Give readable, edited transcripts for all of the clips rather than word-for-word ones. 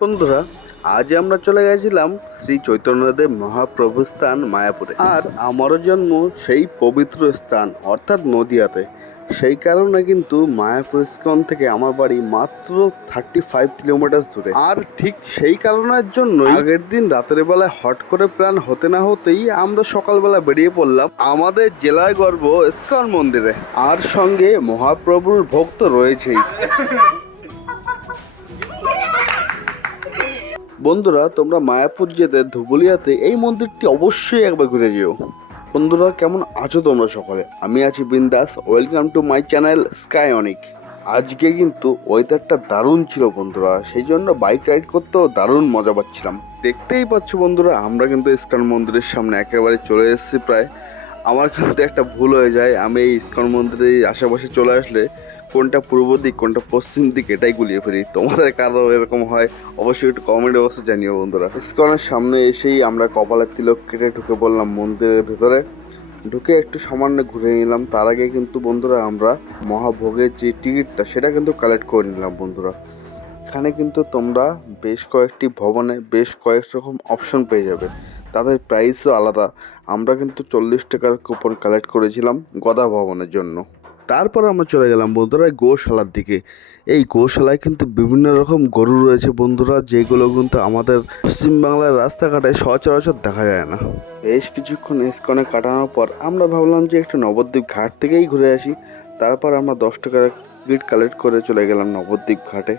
বন্ধুরা, আজ আমরা চলে গেছিলাম শ্রী চৈতন্যদেব মহাপ্রভু স্থান মায়াপুরে। আর আমারও জন্ম সেই পবিত্র স্থান অর্থাৎ নদিয়াতে। সেই কারণে কিন্তু মায়াপুর ইস্কন থেকে আমার বাড়ি মাত্র 35 কিলোমিটার দূরে। আর ঠিক সেই কারণের জন্য আগের দিন রাতের বেলায় হট করে প্ল্যান হতে না হতেই আমরা সকালবেলা বেরিয়ে পড়লাম আমাদের জেলায় গর্ব ইস্কন মন্দিরে। আর সঙ্গে মহাপ্রভুর ভক্ত রয়েছেই। বন্ধুরা, তোমরা মায়াপুর যেতে ধুবুলিয়াতে এই মন্দিরটি অবশ্যই একবার ঘুরে যেও। বন্ধুরা, কেমন আছো তোমরা সকলে? আমি আছি বিন্দাস। Welcome to my channel sky Anik. আজকে কিন্তু ওয়েদারটা দারুণ ছিল বন্ধুরা, সেই জন্য বাইক রাইড করতেও দারুণ মজা পাচ্ছিলাম। দেখতেই পাচ্ছ বন্ধুরা, আমরা কিন্তু ইস্কন মন্দিরের সামনে একেবারে চলে এসেছি প্রায়। আমার কিন্তু একটা ভুল হয়ে যায়, আমি এই ইস্কন মন্দিরের আশেপাশে চলে আসলে কোনটা পূর্ব দিক কোনটা পশ্চিম দিক এটাই গুলিয়ে ফেলি। তোমাদের কারো এরকম হয় অবশ্যই একটু কমেন্ট অবশ্যই জানিও বন্ধুরা। ইস্কনের সামনে এসেই আমরা কপালের তিলক কেটে ঢুকে পড়লাম মন্দিরের ভেতরে। ঢুকে একটু সামান্য ঘুরে নিলাম। তার আগে কিন্তু বন্ধুরা আমরা মহাভোগের যে টিকিটটা সেটা কিন্তু কালেক্ট করে নিলাম বন্ধুরা। এখানে কিন্তু তোমরা বেশ কয়েকটি ভবনে বেশ কয়েক রকম অপশন পেয়ে যাবে, তাদের প্রাইসও আলাদা। আমরা কিন্তু 40 টাকার কুপন কালেক্ট করেছিলাম গদা ভবনের জন্য। তারপর আমরা চলে গেলাম বন্ধুরা গোশালার দিকে। এই গোশালায় কিন্তু বিভিন্ন রকম গরু রয়েছে বন্ধুরা, যেগুলো কিন্তু আমাদের পশ্চিমবাংলার রাস্তাঘাটে সচরাচর দেখা যায় না। বেশ কিছুক্ষণ ইস্কনে কাটানোর পর আমরা ভাবলাম যে একটু নবদ্বীপ ঘাট থেকেই ঘুরে আসি। তারপর আমরা 10 টাকার টিকিট কালেক্ট করে চলে গেলাম নবদ্বীপ ঘাটে।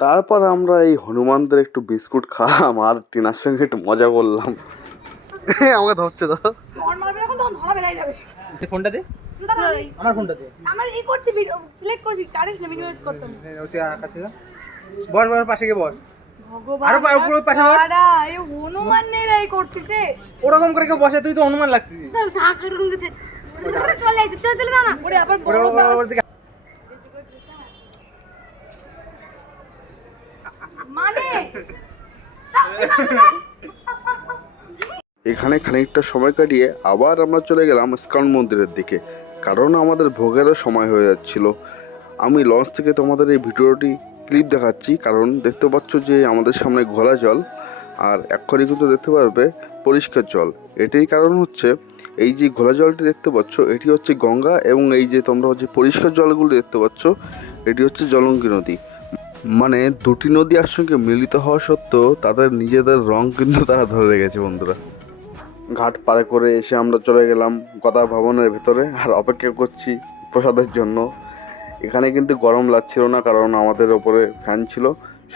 তারপর আমরা এই হনুমানদের একটু বিস্কুট খাওয়ালাম আর টিনার সঙ্গে একটু মজা করলাম। আমাকে ধরছে তো, ফোনটা দে, আমার ফোনটা দে। আমার এই করছি ভিডিও সিলেক্ট করছি কারিস না ভিডিও করতে ওটা কাছে যা, বস বস পাশে গিয়ে বস। ভগবান আরো পুরো পাশে বস। আরে এই হনুমান নেরাই করতেছে ওরকম করে কেউ বসে, তুই তো অনুমান লাগছিস। ঠাকুর গেছে চলে আইছে চলে দাও না ওরে আবার বড় ওর দিকে মানে এখানে খানিকটা সময় কাটিয়ে আবার আমরা চলে গেলাম ইস্কন মন্দিরের দিকে, কারণ আমাদের ভোগেরও সময় হয়ে যাচ্ছিল। আমি লঞ্চ থেকে তোমাদের এই ভিডিওটি ক্লিপ দেখাচ্ছি, কারণ দেখতে পাচ্ছ যে আমাদের সামনে ঘোলা জল আর এক্ষুনি কিন্তু দেখতে পারবে পরিষ্কার জল। এটাই কারণ হচ্ছে এই যে ঘোলা জলটি দেখতে পাচ্ছ এটি হচ্ছে গঙ্গা, এবং এই যে তোমরা হচ্ছে পরিষ্কার জলগুলো দেখতে পাচ্ছ এটি হচ্ছে জলঙ্গি নদী। মানে দুটি নদী একসঙ্গে মিলিত হওয়া সত্ত্বেও তাদের নিজেদের রং কিন্তু তারা ধরে রেখেছে বন্ধুরা। ঘাট পারে করে এসে আমরা চলে গেলাম গদা ভবনের ভেতরে আর অপেক্ষা করছি প্রসাদের জন্য। এখানে কিন্তু গরম লাগছিল না, কারণ আমাদের ওপরে ফ্যান ছিল।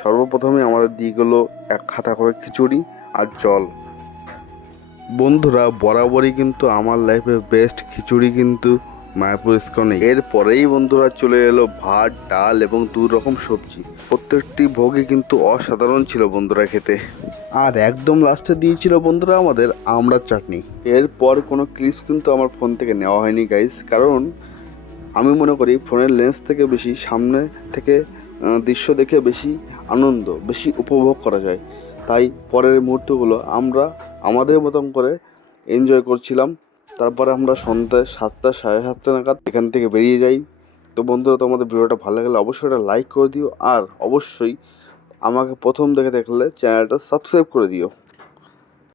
সর্বপ্রথমে আমাদের দিয়ে গেলো এক হাতা করে খিচুড়ি আর জল। বন্ধুরা, বরাবরই কিন্তু আমার লাইফে বেস্ট খিচুড়ি কিন্তু মায়াপুর ইস্কনে। এরপরেই বন্ধুরা চলে এলো ভাত, ডাল এবং 2 রকম সবজি। প্রত্যেকটি ভোগই কিন্তু অসাধারণ ছিল বন্ধুরা খেতে। আর একদম লাস্টে দিয়েছিল বন্ধুরা আমাদের আমড়ার চাটনি। এরপর কোনো ক্লিপস কিন্তু আমার ফোন থেকে নেওয়া হয়নি গাইস, কারণ আমি মনে করি ফোনের লেন্স থেকে বেশি সামনে থেকে দৃশ্য দেখে বেশি আনন্দ বেশি উপভোগ করা যায়। তাই পরের মুহূর্তগুলো আমরা আমাদের মতন করে এনজয় করছিলাম। তারপরে আমরা সন্ধ্যা 7টা 7:30 নাগাদ এখান থেকে বেরিয়ে যাই। তো বন্ধুরা, তোমাদের ভিডিওটা ভালো লাগলে অবশ্যই একটা লাইক করে দিও, আর অবশ্যই আমাকে প্রথম দেখে দেখলে চ্যানেলটা সাবস্ক্রাইব করে দিও।